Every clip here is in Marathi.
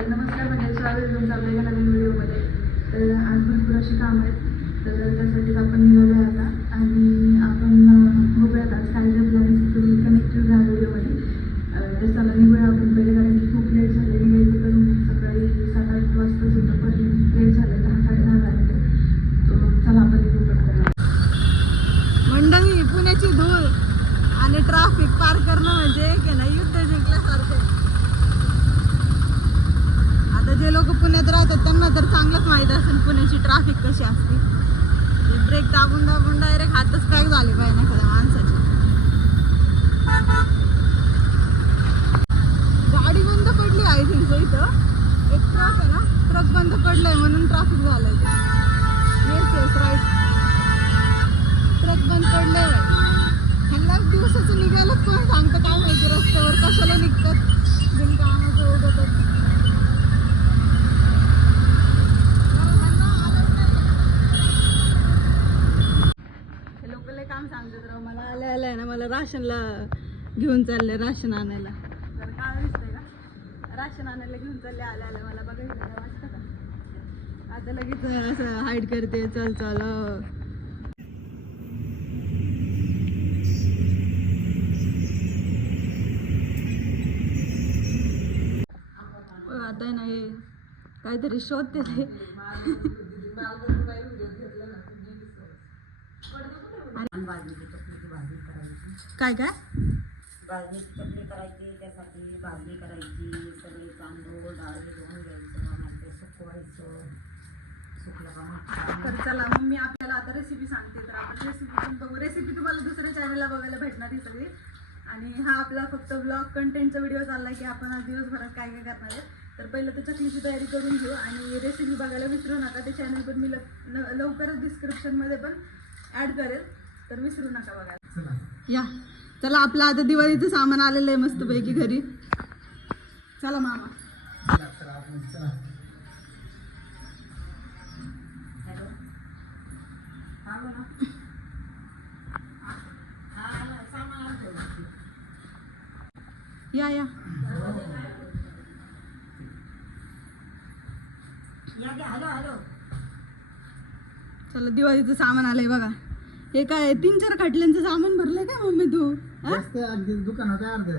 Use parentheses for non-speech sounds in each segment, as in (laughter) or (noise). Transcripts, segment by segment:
तर नमस्कार म्हणजे स्वागत तुमचं आपल्या एका नवीन व्हिडिओमध्ये. तर आज भरपूर अशी कामं आहेत. तर त्यासाठीच आपण निघालो आहे आता. आणि आपण अं, बघूयात आज काय काय प्लॅन तुम्ही कनेक्टेड राहा व्हिडिओमध्ये अं, तर चला निघूया आपण पहिले कारण की खूप लेट झाले निघायचं करून सकाळी सात आठ वाजताच होतं पण लेट झालं दहा साडे दहा झाले तर चला आपण निघू पटकन मंडळी पुण्याची धूळ आणि ट्रॅफिक पार करणं म्हणजे की नाही युद्ध जिंकल्यासारखं आहे. आता जे लोक पुण्यात राहतात त्यांना तर चांगलंच माहीत असेल पुण्याची ट्रॅफिक कशी असते ब्रेक दाबून दाबून डायरेक्ट हातच पॅक झाले पाहिजे एखाद्या माणसाचे. गाडी बंद पडली आय थिंक इथं. एक ट्रक आहे ना? ट्रक बंद पडलंय म्हणून ट्रॅफिक झालंय येस येस राईट ट्रक बंद पडले ह्यांना दिवसाचं निघायलाच कोण सांगतं काय माहिती? रस्त्यावर कशाला निघतात? बिनकामाचं उगवतात हे लोक लय काम सांगतात राव मला आल्या आल्या ना मला राशनला घेऊन चालले राशन आणायला. जर काय दिसतंय का? राशन आणायला घेऊन चालले आल्या आल्या मला बघायला वाटतं का? आता लगेच असं हाईड करते चल चल आता हे काहीतरी शोधते ते. (laughs) काय काय भाजणीची चटणी करायची त्यासाठी भाजणी करायची सगळे तांदूळ डाळ धुवून घ्यायचं ते सुकवायचं सुकलं का मग तर चला मग मी आपल्याला आता रेसिपी सांगते. तर आपण रेसिपी पण बघू. रेसिपी तुम्हाला दुसऱ्या चॅनलला बघायला भेटणार ही सगळी. आणि हा आपला फक्त ब्लॉग कंटेंटचा व्हिडिओ चालला की आपण आज दिवसभरात काय काय करणार आहे. तर पहिलं तर चकलीची तयारी करून घेऊ. आणि रेसिपी बघायला विसरू नका. ते चॅनल पण मी लवकरच डिस्क्रिप्शनमध्ये पण ॲड करेल. तर विसरू नका बघायला. या. चला आपलं आता दिवाळीचं सामान आलेलं आहे मस्तपैकी घरी. चला मामा. या या. हॅलो हॅलो चला दिवाळीचं सामान आलंय बघा. हे काय तीन चार खटल्यांचं सामान भरलंय का मम्मी तू? हा? जास्त अगदी दुकानात आहे अर्ध.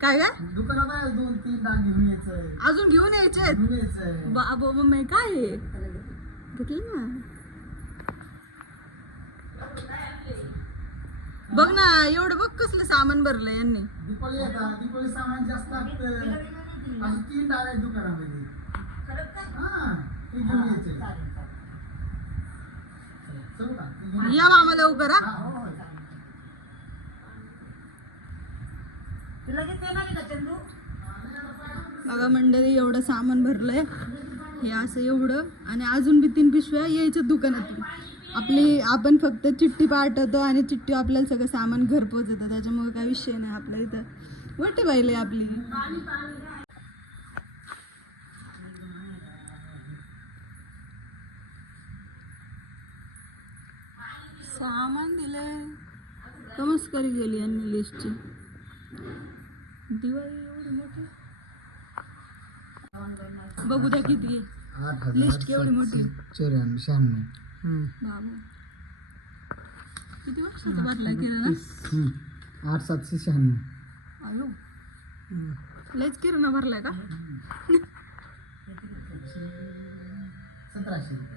काय काय दुकानात आहे दोन तीन डाग घेऊन यायचंय. अजून घेऊन यायचे घेऊन यायचंय. बाबो मम्मी काय आहे? घेतलं ना? बघ ना एवढं बघ कसलं सामान भरलंय यांनी. दीपावली येतात दीपावली सामान जास्त लागतं. तीन डाग आहेत दुकानामध्ये. हा ते घेऊन यायचंय चालेल चालेल चलू का ते घेऊन या मामा लवकर बघा मंडळी एवढं सामान भरलंय. हे असं एवढं. आणि अजून बी तीन पिशव्या यायच्या दुकानातून आपली आपण फक्त चिठ्ठी पाठवतो आणि चिठ्ठी आपल्याला सगळं सामान घर पोचवतं त्याच्यामुळे काय विषय नाही आपल्या इथं. वटे बाईले आपली. सामान दिले कमस्करी गेली यांनी लिस्टची दिवाळी एवढी मोठी? बघू द्या किती लिस्ट केवढी मोठी? चौऱ्याण्णव शहाण्णव. बाबा. किती वर्षाचा भरलाय किराणा? हम्म. आठ सातशे शहाण्णव. अयो. लयच किराणा भरलाय का? सतराशे. रुपये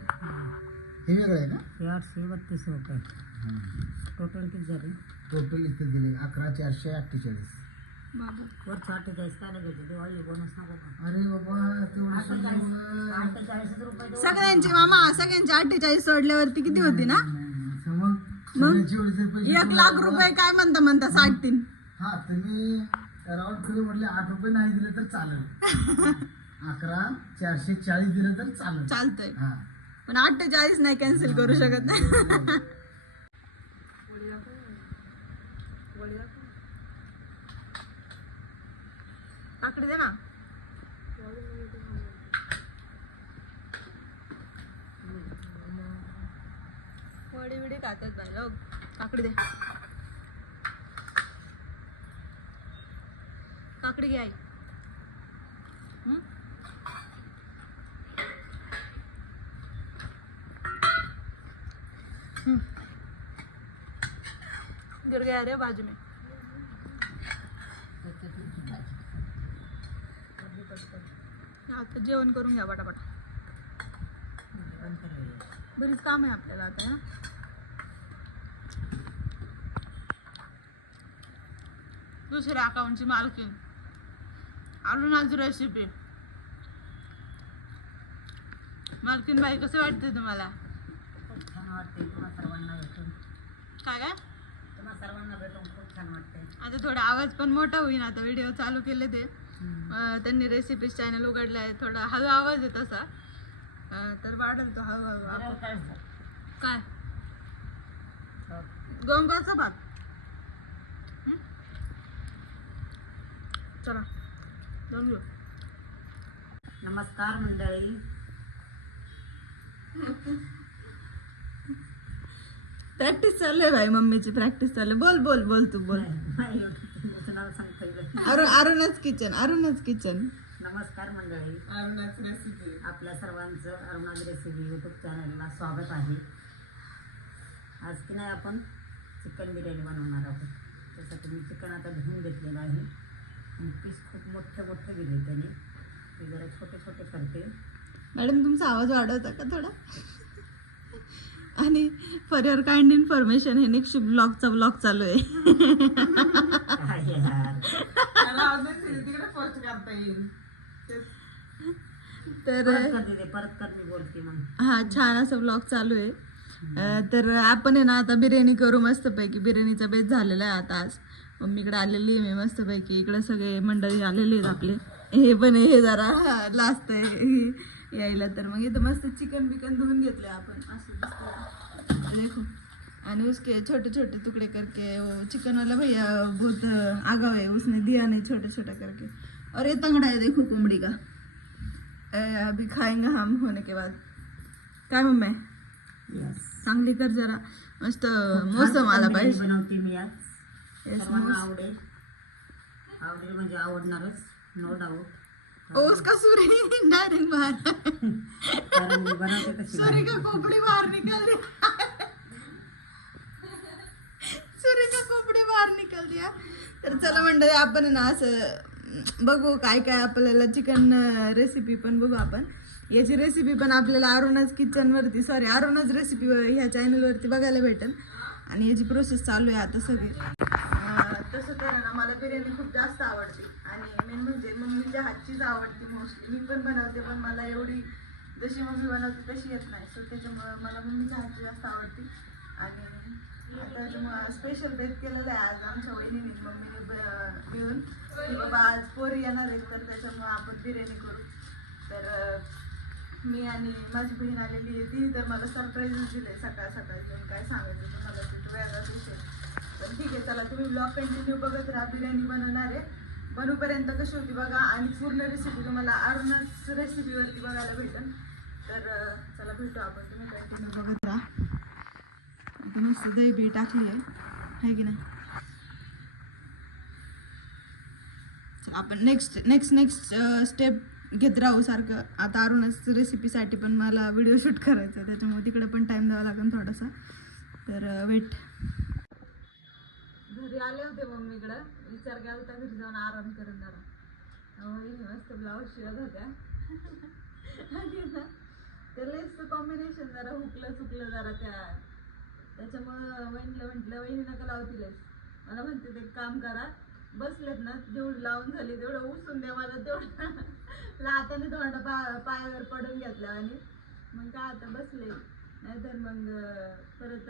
हे वेगळं आहे का हे आठशे बत्तीस रुपये. टोटल किती झाले? टोटल इथे दिले? अकरा चारशे अठ्ठेचाळीस. वरचं अठ्ठेचाळीस काय लागायचे दिवाळी बोनस नको का? अरे बाबा तेवढं रुपये देऊ. सगळ्यांची मामा सगळ्यांची अठ्ठेचाळीस सोडल्यावरती किती होती ना? सगळ्याची एवढे पैसे एक लाख रुपये काय म्हणता म्हणता साठ तीन हा तुम्ही राऊंड म्हटले आठ रुपये नाही दिले तर चालेल. (laughs) अकरा चारशे चाळीस दिले तर चालेल. चालतंय. हा. पण अठ्ठेचाळीस नाही कॅन्सल करू शकत नाही काकडी दे ना. वडी विडी खातात बाई लोक काकडी दे. काकडी घ्याय गिर गया रे बाजू में. आता जेवण करून घ्या पटापट. बरीच काम आहे आपल्याला आता ना? दुसऱ्या अकाउंटची मालकीन अरुणाची रेसिपी मालकीन बाई कसं वाटते तुम्हाला? काय काय? तुम्हा सर्वांना भेटून खूप छान वाटते आता थोडा आवाज पण मोठा होईन आता व्हिडिओ चालू केले ते. अं, त्यांनी रेसिपीज चॅनल उघडलं आहे थोडा हळू आवाज आहे तसा. अं, तर वाढेल तो हळूहळू बरं काय झालं? काय? गोंगाचा भात. हं? चला जाऊन घेऊ नमस्कार मंडळी. (laughs) प्रॅक्टिस चालू आहे भाई मम्मीची प्रॅक्टिस चालू आहे. बोल बोल बोल तू बोल. नाही, नाव सांगता येईल. अरुण अरुणच किचन अरुणच किचन नमस्कार मंडळी. आपल्या सर्वांचं अरुणाज रेसिपी यूट्यूब चॅनलला स्वागत आहे. आज की नाही आपण चिकन बिर्याणी बनवणार आहोत. त्यासाठी मी चिकन आता धुवून घेतलेलं आहे. आणि पीस खूप मोठे मोठे दिले त्याने. ते जरा छोटे छोटे करते. मॅडम तुमचा आवाज वाढवता का थोडा? आणि फॉर युअर काइंड इन्फॉर्मेशन हे नेक्स्ट ब्लॉगचा ब्लॉग चालू आहे. तर हा छान असं ब्लॉग चालू आहे. तर आपण आहे ना आता बिर्याणी करू मस्तपैकी. बिर्याणीचा बेस झालेला आहे आता आज. मम्मीकडे आलेली आहे मी मस्तपैकी. इकडे सगळे मंडळी आलेले आहेत आपले. हे पण आहे, हे जरा लास्ट आहे. यायला तर मग इथं मस्त चिकन बिकन धुवून घेतले आपण. असं. देखो. आणि उसके छोटे छोटे टुकड़े करके वो चिकन वाला भैया बहुत आगा है उसने दिया नहीं छोटे छोटे करके. और ये तंगड़ा है देखो कुमड़ी का. अ, अभी खाएंगे हम होने के बाद. काय मम्मी? Yes. चांगली कर जरा. मस्त मोसम आला पाहिजे. बनवते मी आज. आवडेल. आवडेल म्हणजे आवडणारच. नो डाऊट ओ उसका सूर्य डायरेक्ट बाहर सूर्य का खोपड़ी बाहर निकल दिया सूर्य का खोपड़ी बाहेर निकल दिया तर चला मंडळी आपण ना असं बघू काय काय आपल्याला चिकन रेसिपी पण बघू आपण याची रेसिपी पण आपल्याला अरुणाच किचनवरती सॉरी अरुणाच रेसिपी ह्या चॅनलवरती बघायला भेटेल. आणि याची प्रोसेस चालू आहे आता सगळी. तसं तर ना मला बिर्याणी खूप जास्त आवडते. मेन म्हणजे मम्मीच्या हातचीच आवडते मोस्टली मी पण बनवते पण मला एवढी जशी मम्मी बनवते तशी येत नाही. सो त्याच्यामुळं मला मम्मीच्या हातची जास्त आवडते. आणि आता स्पेशल बेत केलेलं आहे आज आमच्या वहिनीने मम्मीने ब- मिळून की बाबा आज पोरी येणार आहेत तर त्याच्यामुळं आपण बिर्याणी करू. तर मी आणि माझी बहीण आलेली आहे ती तर मला सरप्राईजच दिले सकाळ सकाळ. येऊन काय सांगायचं तुम्हाला तिथं वेगळाच विषय तर ठीक आहे चला तुम्ही ब्लॉग कंटिन्यू बघत राहा. बिर्याणी बनवणार आहे. बनूपर्यंत कशी होती बघा. आणि पूर्ण रेसिपी तुम्हाला अरुणच रेसिपीवरती बघायला भेटेल. तर चला भेटू आपण तुम्ही कंटिन्यू बघत राहा. मस्त दही बी टाकली आहे. आहे की नाही? चला आपण नेक्स्ट नेक्स्ट नेक्स्ट स्टेप घेत राहू सारखं. आता अरुणच रेसिपीसाठी पण मला व्हिडिओ शूट करायचा आहे त्याच्यामुळे तिकडे पण टाईम द्यावा लागेल थोडासा. तर वेट घरी आले होते मम्मीकडं विचार केला होता घरी जाऊन आराम करून जरा. मम्मीने मस्त ब्लाऊज शिवत होत्या. आणि ना ते लेसचं कॉम्बिनेशन जरा हुकलं चुकलं जरा त्या त्याच्यामुळं वहिनीला म्हटलं वहिनी नका लावती लेस मला म्हणते ते एक काम करा. बसलेत ना जेवढं लावून झाली तेवढं उसून द्या मला तेवढं. लाताने थोडं पा पायावर पडून घेतलं आणि मग काय आता बसले. नाहीतर मग परत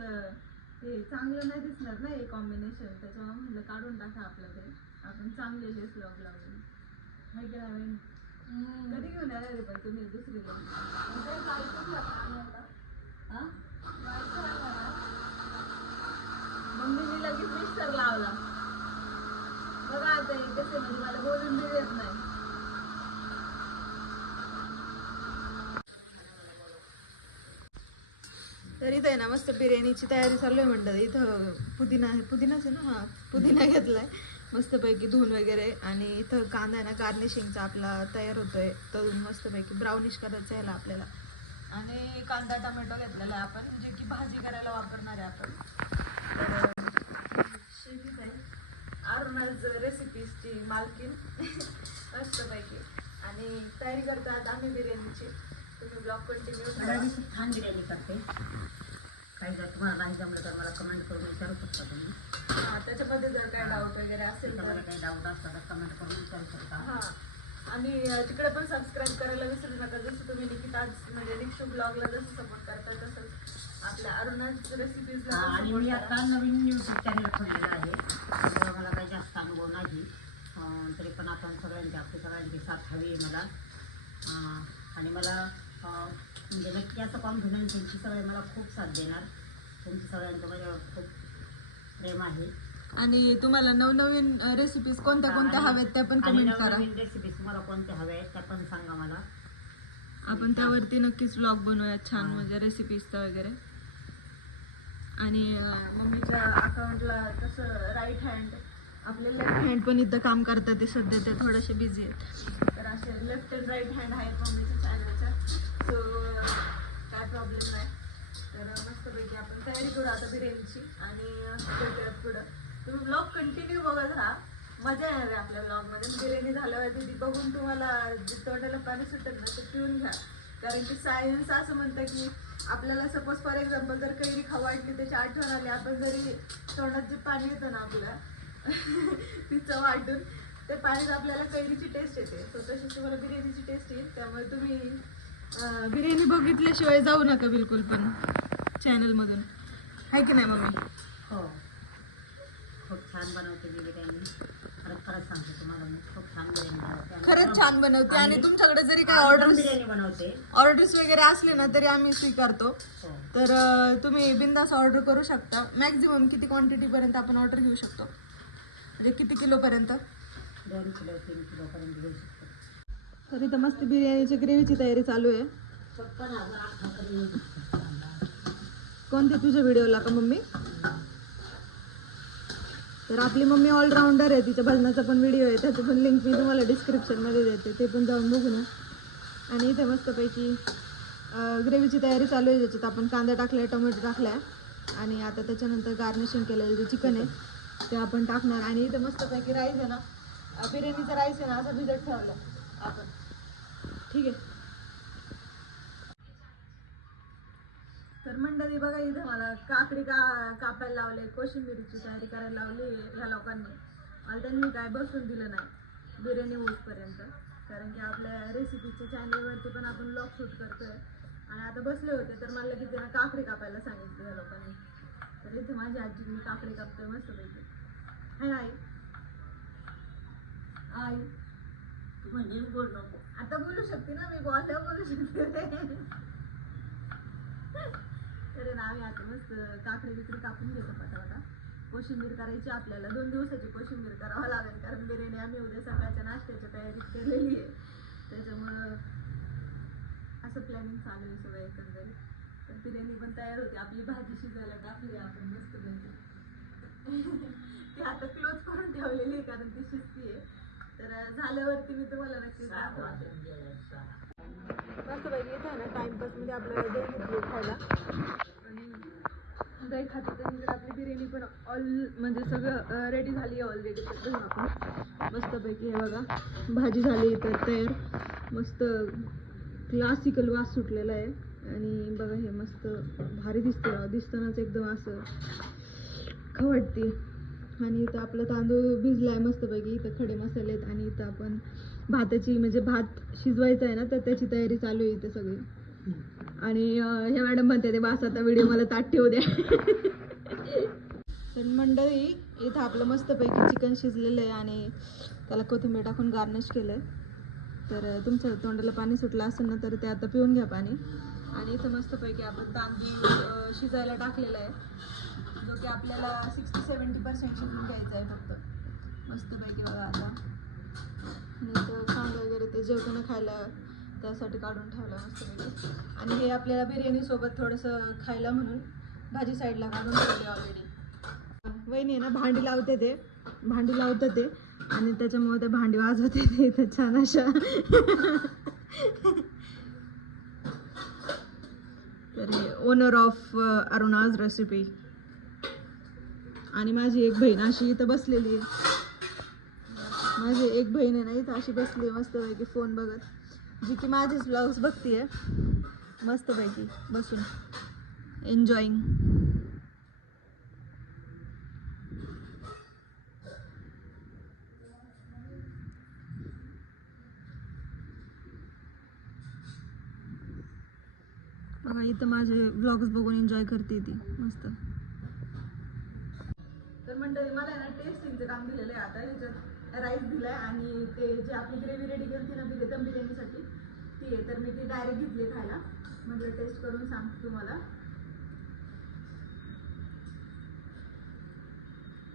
ते चांगलं नाही दिसणार ना हे कॉम्बिनेशन त्याच्यामुळे म्हटलं काढून टाका आपलं ते आपण चांगले लेस लावून. लावले माहिती का वहिनी? कधी घेऊन आले रे पण तुम्ही दुसरी हा? मम्मीने लगेच मिक्सर लावला. बघा आता हे कसे म्हणजे मला बोलून बी देत नाही. तर इथं आहे ना मस्त बिर्याणीची तयारी चालू आहे म्हणतात इथं पुदिना आहे पुदिनाच आहे ना? हा पुदिना घेतला आहे मस्तपैकी धुवून वगैरे. आणि इथं कांदा आहे ना गार्निशिंगचा आपला तयार होतोय. तर मस्तपैकी ब्राउनिश करायचं आहे आपल्याला. आणि कांदा टोमॅटो घेतलेला आहे आपण जे की भाजी करायला वापरणार आहे आपण. तर शेतीच आहे. अरुणाज रेसिपीजची मालकीन. (laughs) मस्तपैकी. आणि तयारी करतात आम्ही बिर्याणीची. मी खूप छान बिर्याणी करते. काही जर तुम्हाला नाही जमलं तर मला कमेंट करून विचारू शकता तुम्ही. हा, त्याच्यामध्ये जर काय डाऊट वगैरे असेल तर तुम्हाला काही डाऊट असला तर कमेंट करून विचारू शकता. हा आणि अं, तिकडे पण सबस्क्राईब करायला विसरू नका. जसं तुम्ही निकिता म्हणजे निक्षू ब्लॉगला जसं सपोर्ट करता तसंच आपल्या अरुणाच रेसिपीजला हा, आणि मी आता नवीन यूट्यूब चॅनल खोललेलं आहे. त्यामुळे मला काही जास्त अनुभव नाही. अं, तरी पण आपण सगळ्यांची आपली सगळ्यांची साथ हवी आहे मला. अं, आणि मला म्हणजे नक्की असं कॉन्फिडन्स की सगळे मला खूप साथ देणार. तुमची सगळ्यांचं माझ्यावर खूप प्रेम आहे. आणि तुम्हाला नवनवीन रेसिपीज कोणत्या कोणत्या हव्यात त्या पण आणि कमेंट करा. नवनवीन रेसिपीज तुम्हाला कोणत्या हव्या आहेत त्या पण सांगा मला. आपण त्यावरती नक्कीच व्लॉग बनवूया छान हा. म्हणजे रेसिपीजचं वगैरे. आणि अं, मम्मीच्या अकाउंटला कसं राईट हँड आपले लेफ्ट हँड पण इथं काम करतात ते सध्या ते थोडेसे बिझी आहेत. तर असे लेफ्ट अँड राईट हँड आहेत मम्मीच्या चॅनलच्या सो काय प्रॉब्लेम नाही. तर मस्तपैकी आपण तयारी करू आता बिर्याणीची आणि भेटूयात पुढं. तुम्ही ब्लॉग कंटिन्यू बघत राहा. मजा येणार आहे आपल्या ब्लॉगमध्ये बिर्याणी झाल्यावरती ती बघून तुम्हाला जे तोंडाला पाणी सुटत ना ते पिऊन घ्या. कारण की सायन्स असं म्हणतं की आपल्याला सपोज फॉर एक्झाम्पल जर कैरी खाऊ वाटली त्याची आठवण आली आपण जरी तोंडात जे पाणी येतं ना आपलं ती चव ते पाणीच आपल्याला कैरीची टेस्ट येते. सो तशी तुम्हाला बिर्याणीची टेस्ट येईल. त्यामुळे तुम्ही अं, बिर्याणी बघितल्याशिवाय जाऊ नका बिलकुल पण चॅनलमधून आहे की नाही मम्मी? हो. खूप छान बनवते मी बिर्याणी. खरंच खरंच सांगते तुम्हाला मी. खूप छान बिर्याणी बनवते. आणि खरंच छान बनवते. आणि तुमच्याकडे जरी काही गरम ऑर्डर बिर्याणी बनवते. ऑर्डर्स वगैरे असले ना तरी आम्ही स्वीकारतो. हो. तर अं, तुम्ही बिंदास ऑर्डर करू शकता. मॅक्झिमम किती क्वांटिटीपर्यंत आपण ऑर्डर घेऊ शकतो? म्हणजे किती किलोपर्यंत? दोन किलो तीन किलोपर्यंत घेऊ शकतो. तर इथं मस्त बिर्याणीची ग्रेव्हीची तयारी चालू आहे. कोणते तुझ्या व्हिडिओला का मम्मी? तर आपली मम्मी ऑलराऊंडर आहे तिच्या भजनाचा पण व्हिडिओ आहे त्याचं पण लिंक मी तुम्हाला डिस्क्रिप्शनमध्ये देते ते पण जाऊन बघू ना. आणि इथे मस्तपैकी ग्रेव्हीची तयारी चालू आहे ज्याच्यात आपण कांदा टाकला आहे टोमॅटो टाकला आहे आणि आता त्याच्यानंतर गार्निशिंग केलेलं जे चिकन आहे ते आपण टाकणार. आणि इथे मस्तपैकी राईस आहे ना बिर्याणीचा राईस आहे ना असा भिजत ठेवला आपण. ठीक आहे. तर मंडळी बघा इथं मला काकडी का कापायला लावले कोशिंबिरीची तयारी करायला लावली ह्या लोकांनी. मला त्यांनी काय बसून दिलं नाही बिर्याणी होईपर्यंत कारण की आपल्या रेसिपीच्या चॅनलवरती पण आपण ब्लॉग शूट करतोय. आणि आता बसले होते तर मला लगेच त्यांना काकडी कापायला सांगितली ह्या लोकांनी. तर इथे माझी आजी मी काकडी कापतोय मस्तपैकी. हाय आई. आई. तू म्हणजे बोल नको. आता बोलू शकते ना मी बोलल्यावर बोलू शकते. तर ना आम्ही आता मस्त काकडे बिकडी कापून घेतो पटापटा. कोशिंबीर करायची आपल्याला. दोन दिवसाची कोशिंबीर करावं लागेल कारण बिर्याणी आम्ही उद्या सकाळच्या नाश्त्याच्या तयारीत केलेली आहे. त्याच्यामुळं असं प्लॅनिंग चालू आहे सगळं एकंदरीत. तर बिर्याणी पण तयार होते. आपली भाजी शिजायला टाकली आहे आपण मस्त पैकी. ती आता क्लोज करून ठेवलेली आहे कारण ती शिजती आहे तर झाल्यावरती मी तुम्हाला नक्की दाखवते मस्तपैकी येत आहे ना टाइमपासमध्ये आपल्याला दही घेतली खायला आणि दही खाते त्यानंतर आपली बिर्याणी पण ऑल म्हणजे सगळं रेडी झाली आहे ऑलरेडी तर आपण. मस्तपैकी हे बघा भाजी झाली तर तयार. मस्त क्लासिकल वास सुटलेला आहे. आणि बघा हे मस्त भारी दिसते. राव दिसतानाच एकदम असं खाऊ आणि इथं आपलं तांदूळ भिजला आहे मस्तपैकी. इथं खडे मसाले आहेत आणि इथं आपण भाताची म्हणजे भात शिजवायचा आहे ना तर त्याची तयारी चालू आहे इथं सगळी. आणि हे मॅडम म्हणते ते बास आता व्हिडिओ मला ताट ठेवू द्या. तर मंडळी इथं आपलं मस्तपैकी चिकन शिजलेलं आहे आणि त्याला कोथिंबीर टाकून गार्निश केलं आहे तर तुमचं तोंडाला पाणी सुटलं असेल ना तर ते आता पिऊन घ्या पाणी. आणि इथं मस्तपैकी आपण तांदूळ शिजायला टाकलेलं आहे. की आपल्याला सिक्स्टी सेवन्टी पर्सेंट शिकून घ्यायचं आहे फक्त. मस्तपैकी बघा आता. नंतर चांगलं कांदा वगैरे ते जेवताना खायला त्यासाठी काढून ठेवलं मस्तपैकी. आणि हे आपल्याला बिर्याणीसोबत थोडंसं खायला म्हणून भाजी साईडला काढून ठेवले ऑलरेडी वहिनी आहे ना भांडी लावते ते. भांडी लावतं ते. आणि त्याच्यामुळे ते भांडी वाजवते ते. तर छान अशा. ओनर ऑफ अरुणाज रेसिपी आणि माझी एक बहीण अशी इथं बसलेली आहे. माझी एक बहीण आहे ना इथं अशी बसली आहे मस्तपैकी फोन बघत. जी की माझेच ब्लॉग्स बघतीये. मस्तपैकी बसून. एन्जॉईंग बघा इथं माझे ब्लॉग्स बघून एन्जॉय करते ती. मस्त. मंडळी मला आहे ना टेस्टिंगचं काम दिलेलं आहे आता. ह्याच्यात राईस दिलाय आणि ते जे आपली ग्रेव्ही रेडी केली ना बिर्या दम बिर्याणीसाठी ती आहे. तर मी ती डायरेक्ट घेतली खायला. म्हटलं टेस्ट करून सांगते तुम्हाला.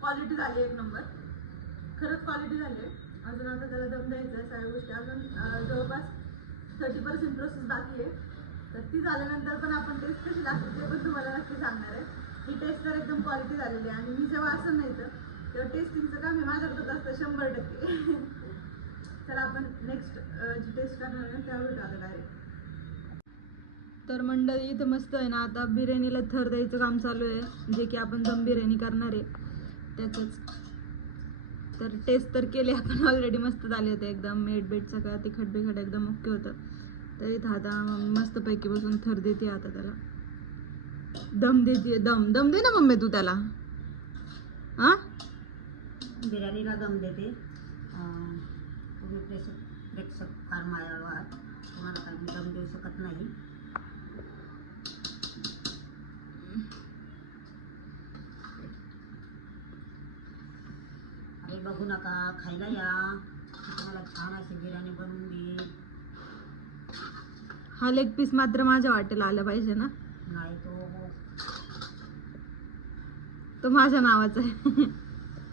क्वालिटी झाली एक नंबर खरंच क्वालिटी झाली आहे. अजून आता त्याला दम द्यायचा आहे सगळ्या गोष्टी. अजून जवळपास थर्टी पर्सेंट प्रोसेस बाकी आहे. तर ती झाल्यानंतर पण आपण टेस्ट कशी लागते ते पण तुम्हाला नक्की सांगणार आहे. ही टेस्ट तर एकदम क्वालिटी झालेली आहे. आणि मी जेव्हा असं नाही तर तेव्हा टेस्टिंगचं काम हे माझ्याकडे असतं शंभर टक्के. (laughs) तर आपण नेक्स्ट जी टेस्ट करणार आहे त्यावर भेटू डायरेक्ट तर मंडळी इथं मस्त आहे ना आता बिर्याणीला थर द्यायचं काम चालू आहे. जे की आपण दम बिर्याणी करणार आहे. त्याचंच. तर टेस्ट तर केले आपण ऑलरेडी मस्त झाले होते एकदम. मेट बेट सगळं तिखट बिखट एकदम ओके होतं. तर इथं आता मस्तपैकी बसून थर देते आता त्याला. दम देते दम. दम दे ना मम्मी तू त्याला. हां? बिर्याणीला दम देते. तुम्ही प्रेक्षक प्रेक्षक फार मायाळू आहात. तुम्हाला काही मी दम देऊ शकत नाही. अरे बघू नका खायला या. तुम्हाला छान अशी बिर्याणी बनवून देईल. हा लेग पीस मात्र माझ्या वाटेला आला पाहिजे ना. नाही तो तो माझ्या नावाचा आहे.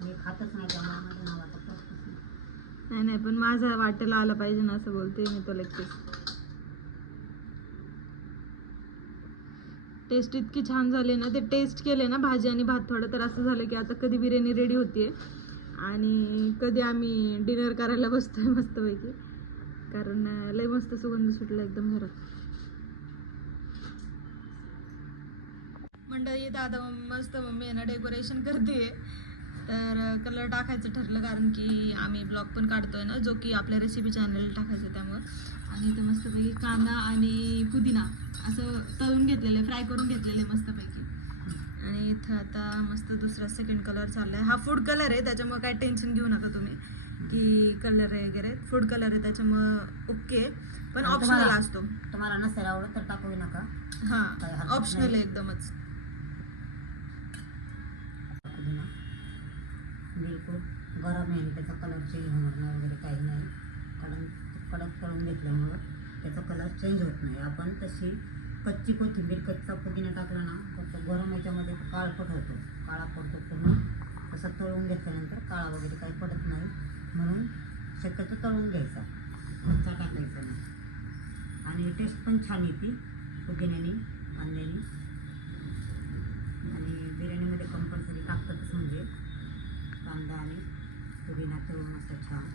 मी खातच नाही त्यामुळे माझ्या नावाचा प्रश्नच नाही. नाही नाही पण माझ्या वाटेला आला पाहिजे ना असं बोलते मी तो पीस टेस्ट इतकी छान झाली ना ते टेस्ट केले ना भाजी आणि भात थोडं तर असं झालं की आता कधी बिर्याणी रेडी होतीये. आणि कधी आम्ही डिनर करायला बसतोय मस्तपैकी. कारण अं, लय मस्त सुगंध सुटला एकदम घरात. मंडळी इथं आता मग मस्त ना डेकोरेशन करते. तर कलर टाकायचं ठरलं कारण की आम्ही ब्लॉग पण काढतोय ना जो की आपल्या रेसिपी चॅनल टाकायचं त्यामुळं. आणि इथं मस्तपैकी कांदा आणि पुदिना असं तळून घेतलेले फ्राय करून घेतलेले मस्तपैकी. आणि इथं आता मस्त दुसरा सेकंड कलर चाललाय. हा फूड कलर आहे त्याच्यामुळे काय टेन्शन घेऊ नका तुम्ही. की कलर आहे वगैरे. फूड कलर आहे त्याच्यामुळं ओके पण ऑप्शनल असतो. तुम्हाला नसेल आवडत तर टाकू नका. हां ऑप्शनल आहे. एकदमच पुदिना बिलकुल गरम आहे आणि त्याचा कलर चेंज होणार नाही वगैरे काही नाही. कारण कडक तळून घेतल्यामुळं त्याचा कलर चेंज होत नाही. आपण तशी कच्ची कोथिंबीर कच्चा पुदिना टाकला ना फक्त गरम याच्यामध्ये काळपट होतो काळा पडतो पूर्ण. तसा तळून घेतल्यानंतर काळा वगैरे काही पडत नाही. म्हणून शक्यतो तळून घ्यायचा. कच्चा टाकायचा नाही. आणि टेस्ट पण छान येते. पुदिन्याने कांद्याने. आणि बिर्याणीमध्ये कंपल्सरी टाकतातच म्हणजे. कांदा आणि पुदिना तळून असं छान